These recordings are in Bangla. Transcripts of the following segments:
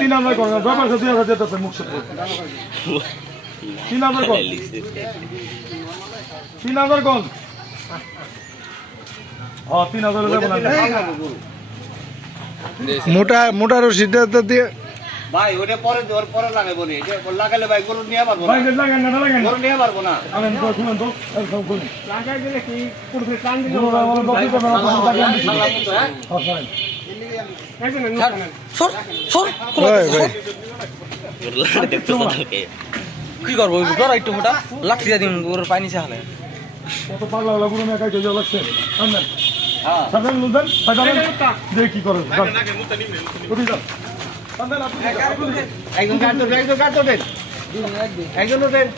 তিন নাম্বার কোন ব্যাপার সাথে যেতেছে মুখ সাথে 3 নাম্বার কোন 3 নাম্বার কোন হ্যাঁ 3000 দেব না মোটা রশিদ দিয়ে ভাই ওটা পরে লাগাবো নি এটা লাগালে ভাই গরু নিয়ে পারবো না ভাই লাগান না গরু নিয়ে পারবো না আনেন তো শুনুন তো সব কোন লাগাই দিলে কি করবে কান দিলে গরু বলে বকি তো না কি করবো ধরো একটু ফোটা লাগছে দিন ওর পানি চালে কত পাগলা লাগলা গুরু না কাইতে যাও লাগছে আনেন হ্যাঁ সাধারণ লুদেন সাধারণ দেখ কি করে নাকে মুতা নিমনে উঠি যাও সাধারণ আপনি একজন কাট দেন একজন দেন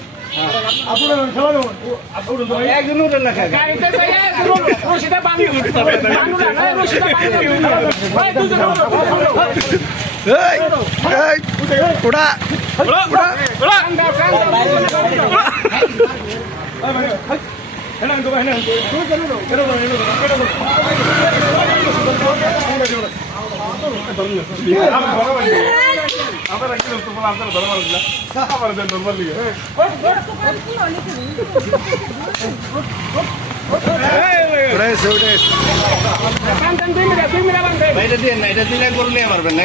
আপনারা খেলা দেন আপনারা তো একজন উঠেন না গাড়িতে যাই রশিদা বাঁধি বাঁধুলা না রশিদা বাঁধি ভাই দুজন এই ওড়া হেনা তো হেনা আপনারা কি তো বলা আপনারা ধর্ম দিলা আমার দেন ধর্ম লিগে এটা দিন না এটা দিলে গরু নিয়ে পারবেন না